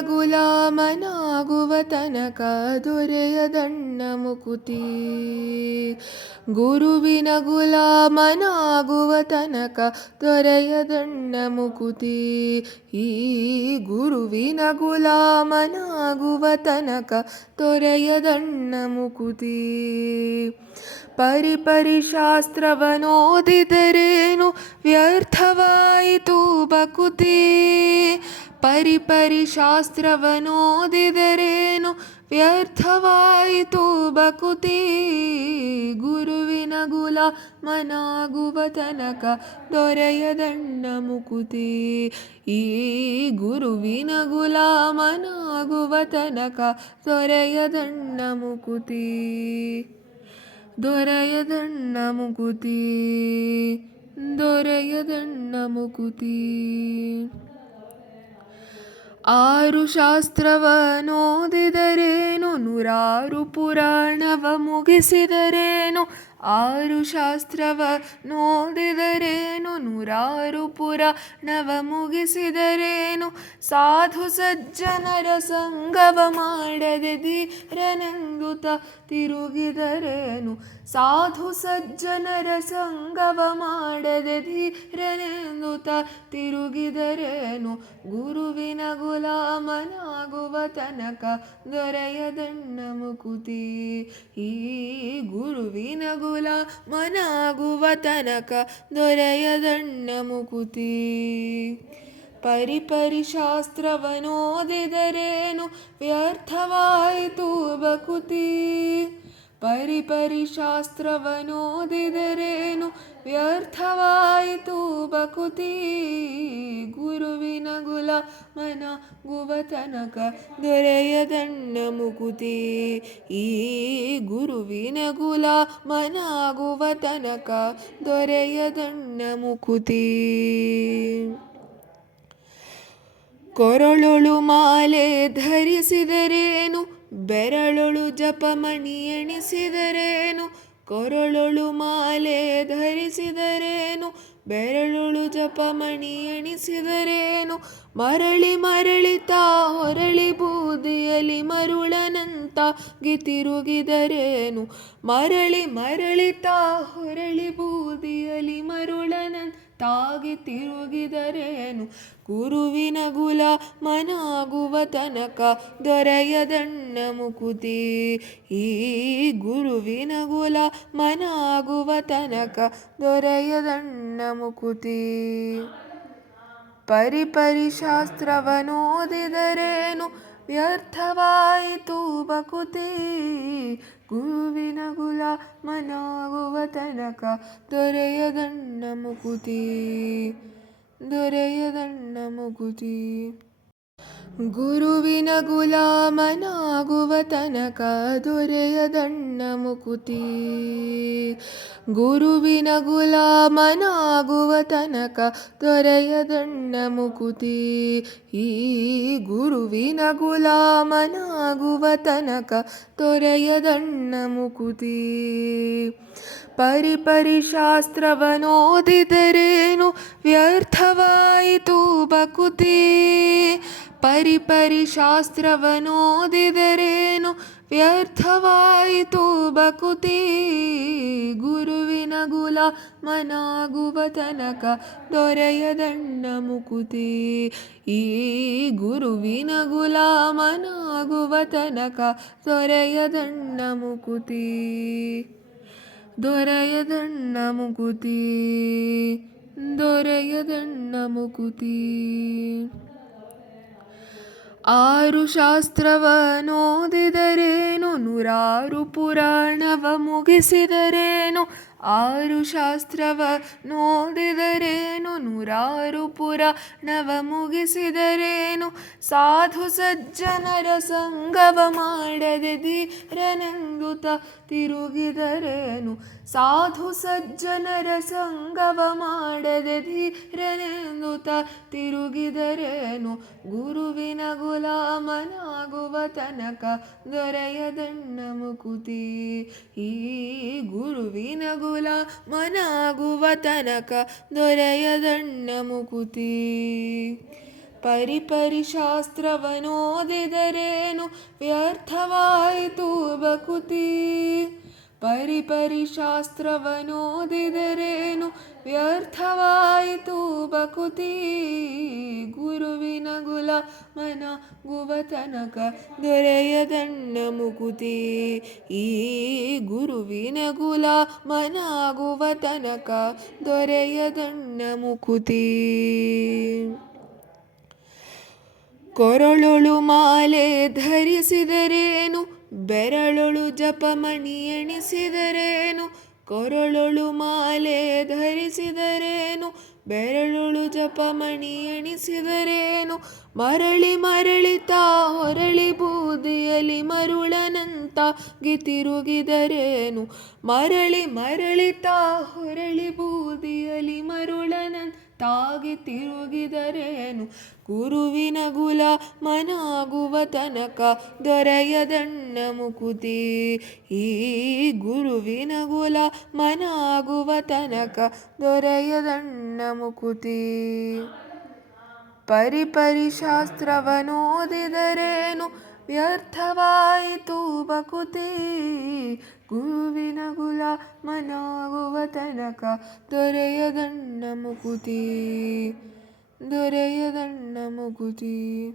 ಗುಲಾಮನಾಗುವ ತನಕ ದೊರೆಯದಣ್ಣ ಮುಕುತಿ. ಗುರುವಿನ ಗುಲಾಮನಾಗುವ ತನಕ ದೊರೆಯದಣ್ಣ ಮುಕುತಿ. ಈ ಗುರುವಿನ ಗುಲಾಮನಾಗುವ ತನಕ ದೊರೆಯದಣ್ಣ ಮುಕುತಿ. ಪರಿಪರಿ ಶಾಸ್ತ್ರವನೋದಿದರೇನು ವ್ಯರ್ಥವಾಯಿತು ಬಕುತಿ. ಪರಿಪರಿ ಶಾಸ್ತ್ರವನೋದಿದರೇನು ವ್ಯರ್ಥವಾಯಿತು ಬಕುತಿ. ಗುರುವಿನ ಗುಲಾಮನಾಗುವ ತನಕ ದೊರೆಯದಣ್ಣ ಮುಕುತಿ. ಈ ಗುರುವಿನ ಗುಲಾಮನಾಗುವ ತನಕ ದೊರೆಯದಣ್ಣ ಮುಕುತಿ. ದೊರೆಯದಣ್ಣ ಮುಕುತಿ. ದೊರೆಯದಣ್ಣ ಮುಕುತಿ. ಆರು ಶಾಸ್ತ್ರವನೋದಿದರೇನು ನೂರಾರು ಪುರಾಣವ ಮುಗಿಸಿದರೇನು. ಆರು ಶಾಸ್ತ್ರವನೋದಿದರೇನು ನೂರಾರು ಪುರಾಣವ ಮುಗಿಸಿದರೇನು. ಸಾಧು ಸಜ್ಜನರ ಸಂಗವ ಮಾಡದೆ ಧೀರನೆಂದುತ ತಿರುಗಿದರೇನು. ಸಾಧು ಸಜ್ಜನರ ಸಂಗವ ಮಾಡದೆ ಧೀರನೆಂದುತ ತಿರುಗಿದರೇನು. ಗುರುವಿನ ಗುಲಾಮನಾಗುವ ತನಕ ದೊರೆಯದಣ್ಣ ಮುಕುತಿ. ಈ ಗುರುವಿನ ಗುಲಾಮನಾಗುವ ತನಕ ದೊರೆಯದಣ್ಣ ಮುಕುತಿ. ಪರಿಪರಿ ಶಾಸ್ತ್ರವನೋದಿದರೇನು ವ್ಯರ್ಥವಾಯಿತು ಬಕುತಿ. ಪರಿಪರಿ ಶಾಸ್ತ್ರವನೋದಿದರೇನು ವ್ಯರ್ಥವಾಯಿತು ಬಕುತಿ. ಗುರುವಿನ ಗುಲಾಮನಾಗುವ ತನಕ ದೊರೆಯದಣ್ಣ ಮುಕುತಿ. ಈ ಗುರುವಿನ ಗುಲಾಮನಾಗುವ ತನಕ ದೊರೆಯದಣ್ಣ ಮುಕುತಿ. ಕೊರಳೊಳು ಮಾಲೆ ಧರಿಸಿದರೇನು ಬೆರಳೊಳು ಜಪಮಣಿ ಎಣಿಸಿದರೇನು. ಕೊರಳೊಳು ಮಾಲೆ ಧರಿಸಿದರೇನು ಬೆರಳೊಳು ಜಪಮಣಿ ಎಣಿಸಿದರೇನು. ಮರಳಿ ಮರಳಿತಾ ಹೊರಳಿ ಬೂದಿಯಲಿ ಮರುಳನಂತಾಗಿ ತಿರುಗಿದರೇನು. ಮರಳಿ ಮರಳಿತಾ ಹೊರಳಿ ಬೂದಿಯಲಿ ಮರುಳನಂತಾಗಿ ತಿರುಗಿದರೇನು. ಗುರುವಿನ ಗುಲಾಮನಾಗುವ ತನಕ ದೊರೆಯದಣ್ಣ ಮುಕುತಿ. ಈ ಗುರುವಿನ ಗುಲಾಮನಾಗುವ ತನಕ ದೊರೆಯದಣ್ಣ ಮುಕುತಿ. ಪರಿಪರಿ ಶಾಸ್ತ್ರವನೋದಿದರೇನು ವ್ಯರ್ಥವಾಯಿತು ಬಕುತಿ. ಗುರುವಿನ ಗುಲಾಮನಾಗುವ ತನಕ ದೊರೆಯದಣ್ಣ ಮುಕುತಿ. ದೊರೆಯದಣ್ಣ ಮುಕುತಿ. ಗುರುವಿನ ಗುಲಾಮನಾಗುವ ತನಕ ದೊರೆಯದಣ್ಣ ಮುಕುತಿ. ಗುರುವಿನ ಗುಲಾಮನಾಗುವ ತನಕ ದೊರೆಯದಣ್ಣ ಮುಕುತಿ. ಈ ಗುರುವಿನ ಗುಲಾಮನಾಗುವ ತನಕ ದೊರೆಯದಣ್ಣ ಮುಕುತಿ. ಪರಿಪರಿ ಶಾಸ್ತ್ರವನೋದಿದರೇನು ವ್ಯರ್ಥವಾಯಿತು ಬಕುತಿ. ಪರಿಪರಿ ಶಾಸ್ತ್ರವನೋದಿದರೇನು ವ್ಯರ್ಥವಾಯಿತು ಬಕುತಿ. ಗುರುವಿನ ಗುಲಾಮನಾಗುವ ತನಕ ದೊರೆಯದಣ್ಣ ಮುಕುತಿ. ಈ ಗುರುವಿನ ಗುಲಾಮನಾಗುವ ತನಕ ದೊರೆಯದಣ್ಣ ಮುಕುತಿ. ದೊರೆಯದಣ್ಣ ಮುಕುತಿ. ದೊರೆಯದಣ್ಣ ಮುಕುತಿ. ಆರು ಶಾಸ್ತ್ರವನೋದಿದರೇನು ನೂರಾರು ಪುರಾಣವ ಮುಗಿಸಿದರೇನು. ಆರು ಶಾಸ್ತ್ರವನೋದಿದರೇನು ನೂರಾರು ಪುರಾಣವ ಮುಗಿಸಿದರೇನು. ಸಾಧು ಸಜ್ಜನರ ಸಂಗವ ಮಾಡದೆ ಧೀರನೆಂದುತ ತಿರುಗಿದರೇನು. ಸಾಧು ಸಜ್ಜನರ ಸಂಗವ ಮಾಡದೆ ಧೀರನೆಂದುತ ತಿರುಗಿದರೇನು. ಗುರುವಿನ ಗುಲಾಮನಾಗುವ ತನಕ ದೊರೆಯದಣ್ಣ ಮುಕುತಿ. ಈ ಗುರುವಿನ ಗುಲಾಮನಾಗುವ ತನಕ ದೊರೆಯದಣ್ಣ ಮುಕುತಿ. ಪರಿಪರಿ ಶಾಸ್ತ್ರವನೋದಿದರೇನು ವ್ಯರ್ಥವಾಯಿತು ಬಕುತಿ. ಪರಿಪರಿ ಶಾಸ್ತ್ರವನೋದಿದರೇನು ವ್ಯರ್ಥವಾಯಿತು ಬಕುತಿ. ಗುರುವಿನ ಗುಲಾಮನಾಗುವ ತನಕ ದೊರೆಯದಣ್ಣ ಮುಕುತಿ. ಈ ಗುರುವಿನ ಗುಲಾಮನಾಗುವ ತನಕ ದೊರೆಯದಣ್ಣ ಮುಕುತಿ. ಕೊರಳೊಳು ಮಾಲೆ ಧರಿಸಿದರೇನು ಬೆರಳೊಳು ಜಪಮಣಿ ಎಣಿಸಿದರೇನು. ಕೊರಳೊಳು ಮಾಲೆ ಧರಿಸಿದರೇನು ಬೆರಳೊಳು ಜಪಮಣಿ ಎಣಿಸಿದರೇನು. ಮರಳಿ ಮರಳಿತಾ ಹೊರಳಿ ಬೂದಿಯಲಿ ಮರುಳನಂತಾಗಿ ತಿರುಗಿದರೇನು. ಮರಳಿ ಮರಳಿತಾ ಹೊರಳಿ ಬೂದಿಯಲಿ ಮರುಳನಂತಾಗಿ ತಿರುಗಿದರೇನು. ಗುರುವಿನ ಗುಲಾಮನಾಗುವ ತನಕ ದೊರೆಯದಣ್ಣ ಮುಕುತಿ. ಈ ಗುರುವಿನ ಗುಲಾಮನಾಗುವ ತನಕ ದೊರೆಯದಣ್ಣ ಮುಕುತಿ. ಪರಿಪರಿ ಶಾಸ್ತ್ರವನೋದಿದರೇನು ವ್ಯರ್ಥವಾಯಿತು ಬಕುತಿ. ಗುರುವಿನ ಗುಲಾಮನಾಗುವ ತನಕ ದೊರೆಯದಣ್ಣ ಮುಕುತಿ. ದೊರೆಯದಣ್ಣ ಮುಕುತಿ.